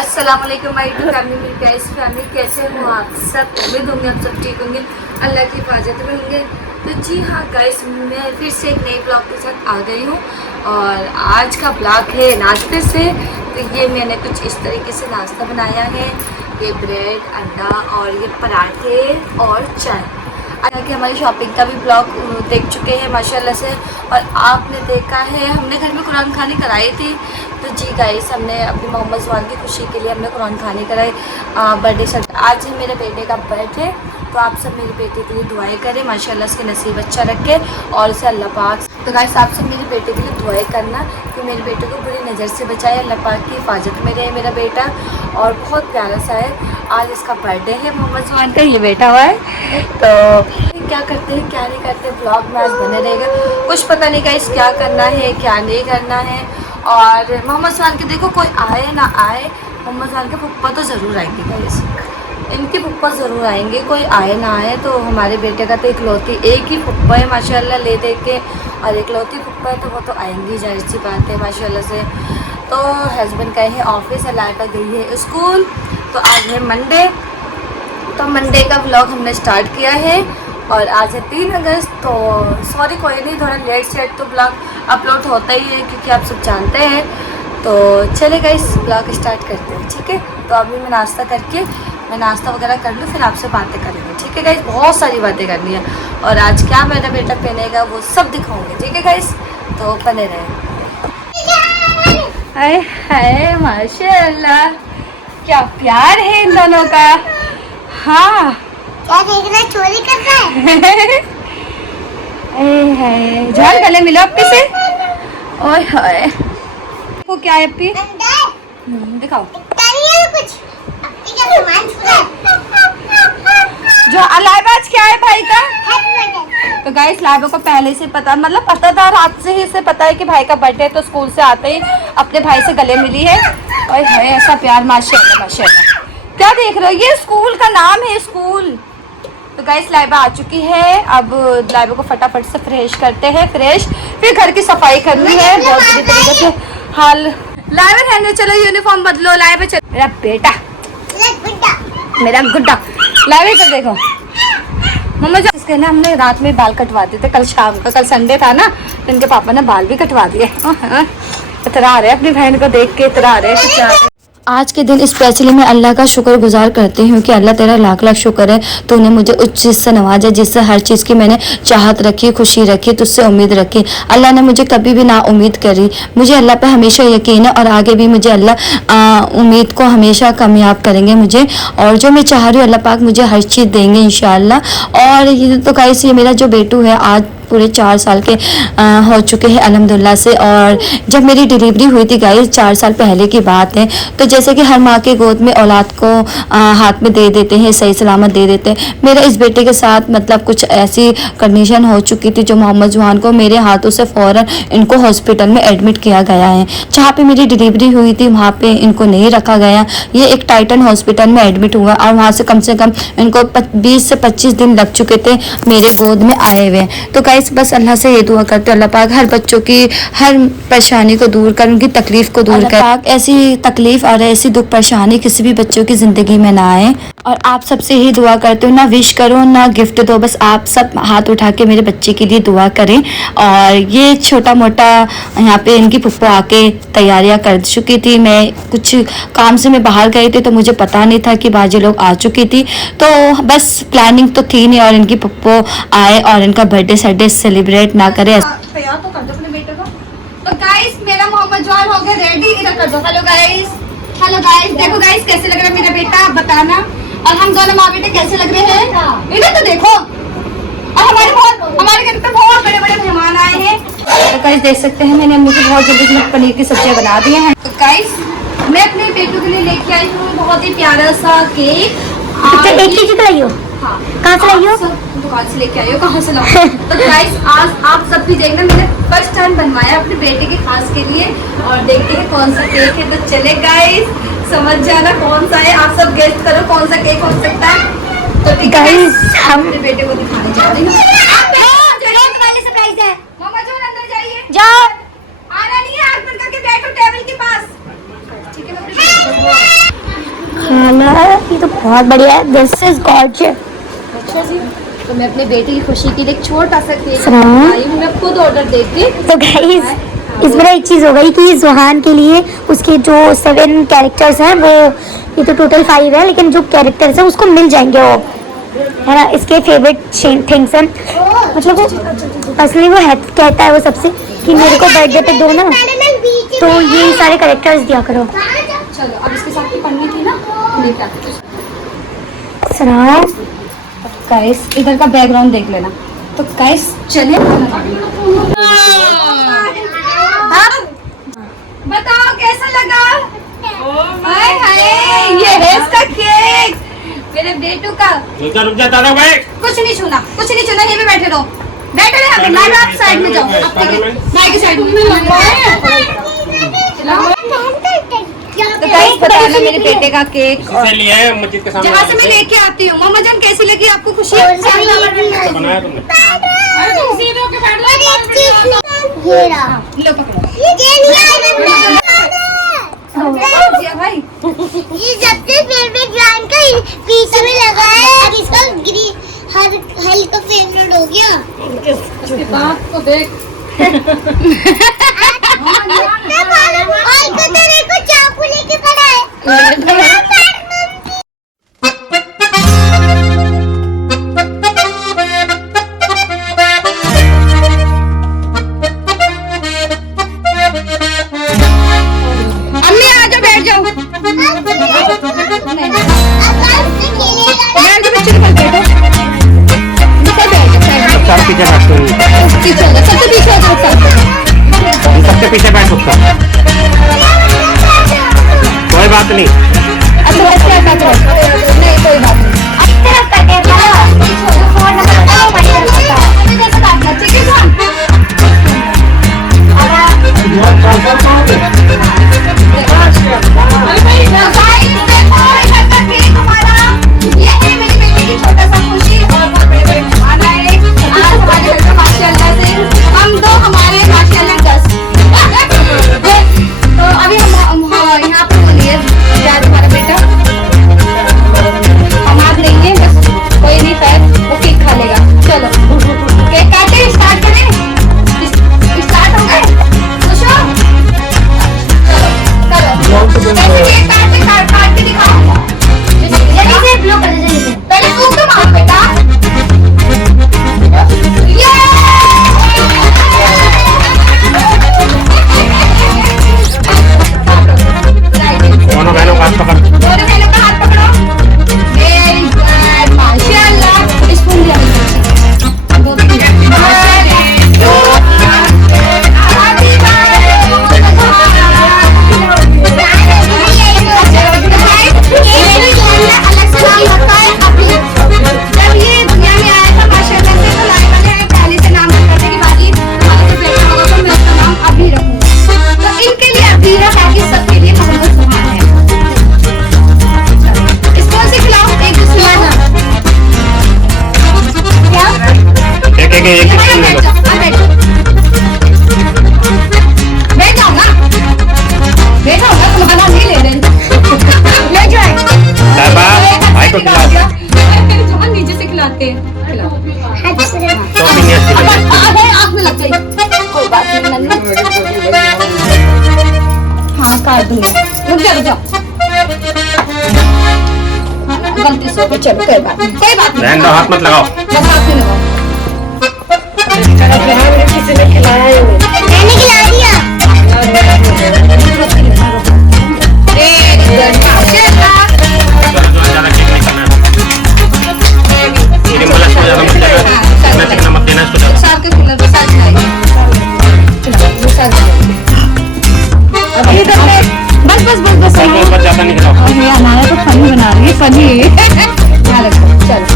अस्सलाम वालेकुम my family, मेरी गाइस फैमिली, कैसे हो आप सब? उम्मीद होंगे आप सब ठीक होंगे, अल्लाह की हिफाजत में होंगे। तो जी हाँ गाइस, मैं फिर से एक नए ब्लॉग के साथ आ गई हूँ और आज का ब्लॉग है नाश्ते से। तो ये मैंने कुछ इस तरीके से नाश्ता बनाया है, ये ब्रेड, अंडा और ये पराठे और चाय। हालांकि हमारी शॉपिंग का भी ब्लॉग देख चुके हैं माशाल्लाह से, और आपने देखा है हमने घर में कुरान खानी कराई थी। तो जी गाइस, हमने अपनी मोहम्मद ज़ुबान की खुशी के लिए हमने कुरान खानी कराई बर्थडे से। आज है मेरे बेटे का बर्थडे, तो आप सब मेरे बेटे के लिए दुआएं करें, माशाल्लाह उसके नसीब अच्छा रखे और उसे अल्लाह पाक। तो गाइस, आप सब मेरे बेटे के लिए दुआएं करना कि मेरे बेटे को बुरी नज़र से बचाए, अल्लाह पाक की हिफाजत में रहे मेरा बेटा। और बहुत प्यारा सा है, आज इसका बर्थडे है मोहम्मद ज़ुबान का, ये बेटा हुआ है। तो क्या करते हैं क्या नहीं करते, ब्लॉग में आज बने रहेगा। कुछ पता नहीं गाइस क्या करना है क्या नहीं करना है। और मोहम्मद ज़ुबान के देखो, कोई आए ना आए, मोहम्मद ज़ुबान के पप्पा तो ज़रूर आएंगे गाइस, इनके पप्पा ज़रूर आएंगे, कोई आए ना आए। तो हमारे बेटे का तो इकलौती एक ही पप्पा है माशाल्लाह, ले दे के, और इकलौती पप्पा है तो वो तो आएंगी, जाहिर सी बात है माशाल्लाह से। तो हस्बैंड गए हैं ऑफिस, अलाका गई है स्कूल। तो आज है मंडे, तो मंडे का व्लॉग हमने स्टार्ट किया है और आज है 3 अगस्त। तो सॉरी, कोई नहीं, थोड़ा लेट सेट तो ब्लॉग अपलोड होता ही है क्योंकि आप सब जानते हैं। तो चलेगा, इस ब्लॉग स्टार्ट करते हैं, ठीक है। तो अभी मैं नाश्ता करके मैं नाश्ता वगैरह कर लूँ, फिर आपसे बातें करेंगे, ठीक है गाइस। बहुत सारी बातें करनी है और आज क्या मेरा बेटा पहनेगा वो सब दिखाऊंगे, ठीक है गाइस। तो बने रहे। हाय हाय माशाल्लाह, क्या प्यार है इन दोनों का। हाँ, क्या देखना, चोरी कर रहा है? जान गले मिलो अपने से। ओए हाय, वो क्या है अपनी? दिखाओ कुछ अपनी का सामान छुड़ा जो अलाइबाज क्या है भाई का। है। तो गाइस, लाइबा को पहले से पता, मतलब पता था, रात से ही इसे पता है कि भाई का बर्थडे है। तो स्कूल से आते ही अपने भाई से गले मिली है। ओए हाय, ऐसा प्यार, माशाल्लाह माशाल्लाह। क्या देख रहे हो, ये स्कूल का नाम है, स्कूल। तो गाइस, लाइबा आ चुकी है, अब लाइबा को फटाफट से फ्रेश करते हैं, फ्रेश, फिर घर की सफाई करनी है बहुत बुरी तरीके से। हाल लाइबा रहने, चलो यूनिफॉर्म बदलो। लाइबा चलो, मेरा बेटा, मेरा गुड्डा। लाइबा इधर देखो, मम्मा जो इसके ना हमने रात में बाल कटवा दिए थे कल शाम का, कल संडे था ना, तो इनके पापा ने बाल भी कटवा दिए। इतरा रहे अपनी बहन को देख के, इतरा रहे कुछ। आज के दिन स्पेशली मैं अल्लाह का शुक्रगुजार करती हूँ कि अल्लाह तेरा लाख लाख शुक्र है, तूने मुझे उस चीज़ से नवाजा जिससे हर चीज़ की मैंने चाहत रखी, खुशी रखी, तुझसे उम्मीद रखी। अल्लाह ने मुझे कभी भी ना उम्मीद करी। मुझे अल्लाह पे हमेशा यकीन है और आगे भी मुझे अल्लाह उम्मीद को हमेशा कामयाब करेंगे मुझे, और जो मैं चाह रही हूँ अल्लाह पाक मुझे हर चीज़ देंगे इंशाअल्लाह। और ये तो गाइस, ये मेरा जो बेटू है आज पूरे 4 साल के हो चुके हैं अल्हम्दुलिल्लाह से। और जब मेरी डिलीवरी हुई थी गाइस, 4 साल पहले की बात है। तो जैसे कि हर माँ के गोद में औलाद को हाथ में दे देते हैं, सही सलामत दे देते हैं, मेरे इस बेटे के साथ मतलब कुछ ऐसी कंडीशन हो चुकी थी जो मोहम्मद ज़ुबान को मेरे हाथों से फ़ौरन इनको हॉस्पिटल में एडमिट किया गया है। जहाँ पे मेरी डिलीवरी हुई थी वहाँ पे इनको नहीं रखा गया, ये एक टाइटन हॉस्पिटल में एडमिट हुआ और वहाँ से कम इनको 20 से 25 दिन लग चुके थे मेरे गोद में आए हुए। तो बस अल्लाह से ये दुआ करते हैं, अल्लाह पाक हर बच्चों की हर परेशानी को दूर कर, उनकी तकलीफ को दूर कर। पाक ऐसी तकलीफ और ऐसी दुख परेशानी किसी भी बच्चों की ज़िंदगी में ना आए। और आप सबसे ही दुआ करते हो, ना विश करो ना गिफ्ट दो, बस आप सब हाथ उठा के मेरे बच्चे के लिए दुआ करें। और ये छोटा मोटा यहाँ पे इनकी फुप्पो आके तैयारियाँ कर चुकी थी। मैं कुछ काम से मैं बाहर गई थी तो मुझे पता नहीं था कि बाजी लोग आ चुकी थी, तो बस प्लानिंग तो थी नहीं, और इनकी फुप्पो आए और इनका बर्थडे सैडे सेलिब्रेट ना करे। तैयार तो कर दो अपने बेटे को। तो गाइस, मेरा मोहम्मद ज़ुबान हो गया रेडी, इधर कर दो। हेलो गाइस, हेलो गाइस, देखो गाइस कैसे लग रहा है मेरा बेटा, बताना। और हम दोनों माँ बेटे कैसे लग रहे हैं, इधर तो देखो। और हमारे घर पे बहुत बड़े बड़े मेहमान आए हैं। तो गाइस देख सकते हैं, मैंने अम्मी को बहुत जल्दी से पनीर की सब्जियां बना दी हैं। तो गाइस, मैं अपने बेटू के लिए लेके आई हूँ बहुत ही प्यारा सा केक। एक केजी लाई हो? हाँ। कहाँ से लाई हो? दुकान से लेके आई हो, कहाँ से लाऊं? तो गाइस, आज आप सब भी देखना, मैंने फर्स्ट टाइम बनवाया अपने बेटे के खास के लिए, और देखते हैं कौन सा केक है। तो चले गाइस, समझ जाना कौन सा है, आप सब गेस्ट करो कौन सा केक हो सकता है। तो ठीक है गाइस, हम अपने बेटे को दिखाने जा रहे हैं। सरप्राइज है। मामा जो अंदर जाइए, जाओ। आना नहीं है, हाथ बंद करके बैठो टेबल के पास, ठीक है। तो बहुत बढ़िया है। This is gorgeous. अच्छा जी, तो मैं अपने बेटे की खुशी के लिए एक छोटा सा केक सलाम। आई हूँ, मैं खुद ऑर्डर देती। तो गाइस इसमें एक चीज़ हो गई कि जुहान के लिए उसके जो 7 कैरेक्टर्स हैं वो, ये तो टोटल 5 है, लेकिन जो कैरेक्टर्स हैं उसको मिल जाएंगे वो, है ना। इसके फेवरेट थिंग्स हैं, मतलब वो पर्सनली वो कहता है वो सबसे कि मेरे को बर्थडे पे दो ना, तो ये सारे कैरेक्टर्स दिया करो। चलो अब इसके साथ की पन्नी थी ना, लेकर आते हैं। सलाम। गाइस इधर का बैकग्राउंड देख लेना। तो गाइस चले, बताओ कैसा लगा? हाय हाय, ये है इसका केक मेरे बेटू का। रुक जा दादा भाई। कुछ नहीं छूना, कुछ नहीं छूना, ये भी बैठे रहो, बैठे रहे यहाँ पे। मैं आप साइड में जाओ, मैं की साइड में। तो गाइस बताना मेरे बेटे का केक किससे लिया है? मस्जिद के सामने जहाँ से मैं लेके आती हूँ। मामा जान कैसी लगी आपको खुशी? कैसे बनाया तुमने? लो पकड़ो। जिया भाई ये सबसे फेवरेट ब्रांड का पीछे में लगा है, अब इसका हर हल्का फेवरेट हो गया। इसके बाद तो देख और तेरे को चाकू लेके पड़ा है। अम्मी आ जाओ, बैठ जाओ। नहीं, बैठ जाओ बच्चे, निकल बैठो। निकल बैठ जाओ, सब पीछे बैठ तू। पीछे हो जाओ, सबसे पीछे हो जाओ। सबसे पीछे बैठ सकता। कोई बात नहीं। अच्छा वैसे ऐसा करो, नहीं कोई बात नहीं। ठीक है जान। हम दो, हमारे माशाल्लाह 10। तो अभी हम यहाँ पे बोलिए क्या तुम्हारा बेटा, हम आप लेंगे बस, कोई नहीं खैर वो केक खा लेगा। चलो केक काटे, स्टार्ट करें। स्टार्ट हो गए, खुश हो? चलो करो, कैसे केक काट के दिखाओ। जल्दी से ब्लो कर दे, जल्दी से। पहले फूंक दो मारो बेटा। दोनों बहनों का हाथ पकड़। दोनों बहनों का हाथ पकड़ो। वेरी गुड, माशाल्लाह। स्पून दिया जब ये दुनिया में आया था माशाल्लाह से, तो लाइफ वाले पहले से नाम रखते कि बाकी हमारे से बेटा होगा तो मैं उसका नाम अभी रखूंगा। तो इनके लिए अभी है, बाकी सबके लिए मोहम्मद सुभान है। इसको से खिलाओ एक दूसरे को। क्या? एक भाई ले बैठ लो। जाओ, बैठो। बैठ जाओ ना, बैठो ना, तुम्हारा नहीं ले लें। ले जाए। साहिबा, भाई को खिलाओ। जहाँ नीचे से खिलाते हैं, खिलाओ। तो भी नहीं अच्छी लगी। अरे आँख में लग गई, कोई बात नहीं नन्ही। हाँ काट दूंगी, रुक जाओ रुक जाओ। हाँ, गलती से हो गई, चलो कोई बात नहीं, कोई बात नहीं। रहने दो, हाथ मत लगाओ। बस हाथ में लगाओ। मैंने खिला दिया। वेरी गुड, माशाल्लाह। ज्यादा केक नहीं खाना है। मेरी मोलाज को ज्यादा मत देना, इतना चिकना मत देना इसको ज्यादा। साल के फिलर को साथ खाइए। वो साथ खाइए। अब इधर पे बस बस बस बस। बहुत ज्यादा नहीं खिलाओ। ये हमारा तो फनी बना रही है, फनी। यहाँ रखो, चलो।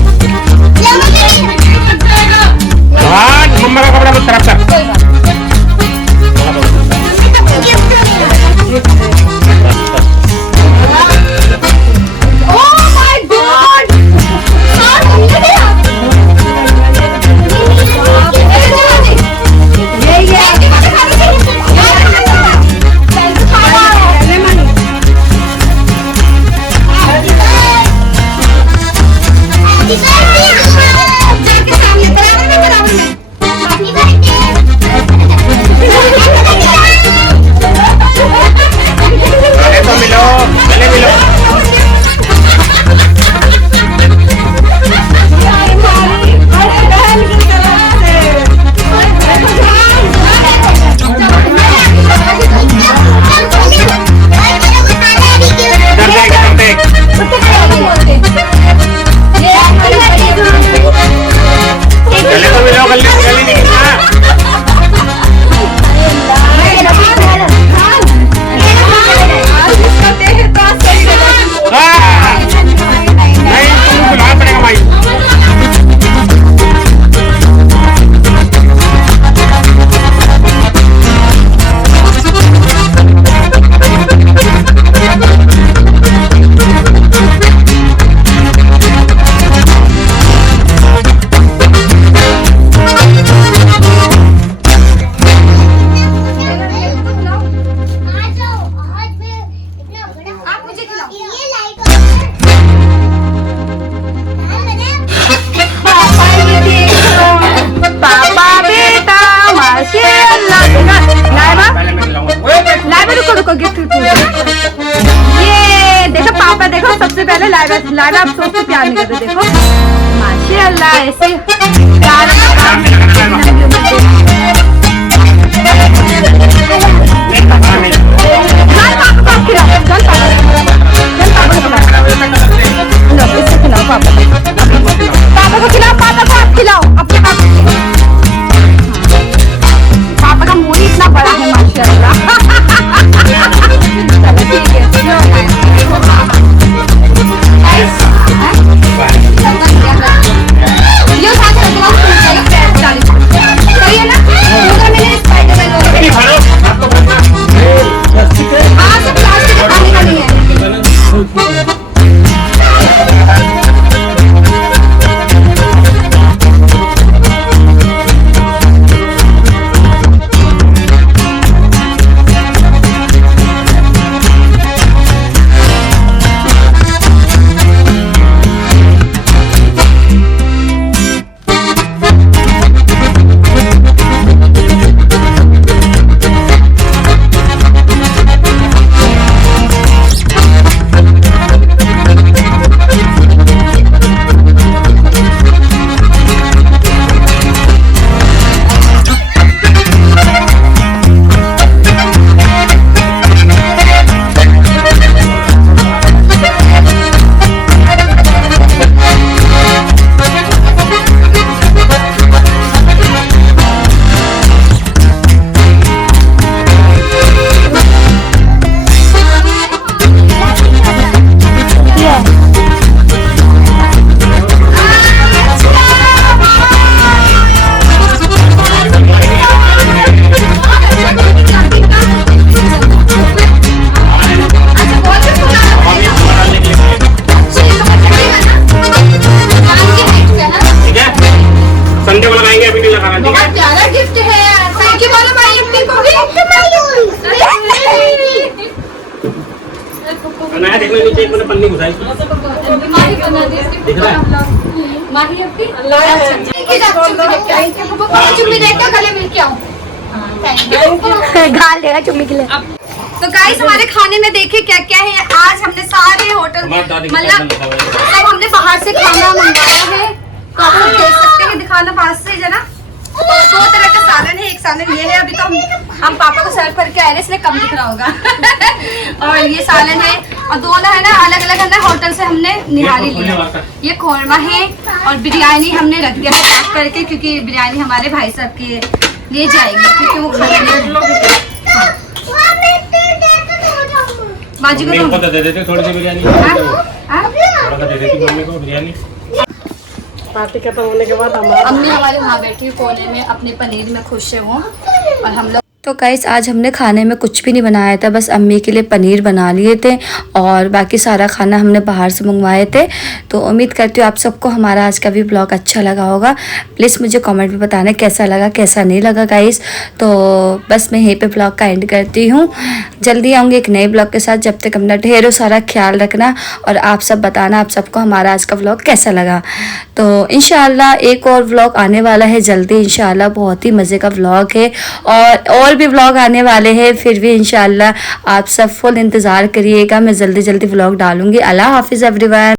हाँ, मम्मा का कपड़ा मत खराब कर। कोई बात नहीं। बस, बस। मुझे खिलाओ। पापा ये देखो, पापा बेटा माशाअल्लाह। लाइबा पहले मैं खिलाऊंगा। लाइबा रुको गिफ्ट ये देखो पापा देखो सबसे पहले लाइबा आप सोचते प्यार नहीं करते देखो माशाअल्लाह ऐसे प्यार पापा को खिलाओ पापा को आप खिलाओ अपने पापा का मुंह ही इतना बड़ा है माशाअल्लाह। चलो ठीक है ये साथ में सही है ना मैंने स्पाइडरमैन हाँ सब प्लास्टिक खाने का नहीं है। देखने नीचे एक मैंने पन्नी घुसाई दिख रहा है गाल देगा चुम्मी के लिए। तो गाइस हमारे खाने में देखिए क्या क्या है। आज हमने सारे होटल मतलब सब हमने बाहर से खाना मंगवाया है। तो आप लोग देख सकते हैं दिखाना पास से जरा। तो 2 तरह का सालन है। एक सालन ये है अभी तो हम पापा को सर्व करके आए इसलिए कम दिख रहा होगा। और ये सालन है और दोनों है ना अलग अलग है ना होटल से हमने निहारी लिया। ये खोरमा है और बिरयानी हमने रख दिया है पैक करके क्योंकि बिरयानी हमारे भाई साहब के लिए जाएगी क्योंकि वो खाना नहीं बाजी को तो दे देते थोड़ी सी बिरयानी थोड़ा सा दे देती मम्मी को बिरयानी। पार्टी खत्म होने के बाद अम्मी हमारे वहाँ बैठी कोने में अपने पनीर में खुश है वो और हम लोग। तो गाइस आज हमने खाने में कुछ भी नहीं बनाया था, बस अम्मी के लिए पनीर बना लिए थे और बाकी सारा खाना हमने बाहर से मंगवाए थे। तो उम्मीद करती हूँ आप सबको हमारा आज का भी ब्लॉग अच्छा लगा होगा। प्लीज़ मुझे कमेंट में बताना कैसा लगा कैसा नहीं लगा गाइस। तो बस मैं यहीं पे ब्लॉग का एंड करती हूँ। जल्दी आऊँगी एक नए ब्लॉग के साथ। जब तक अपना ढेरों सारा ख्याल रखना और आप सब बताना आप सबको हमारा आज का ब्लॉग कैसा लगा। तो इंशाल्लाह एक और ब्लॉग आने वाला है जल्दी इंशाल्लाह। बहुत ही मज़े का ब्लॉग है और भी व्लॉग आने वाले हैं। फिर भी इंशाल्लाह आप सब फुल इंतज़ार करिएगा। मैं जल्दी जल्दी व्लॉग डालूंगी। अल्लाह हाफिज़ एवरीवन।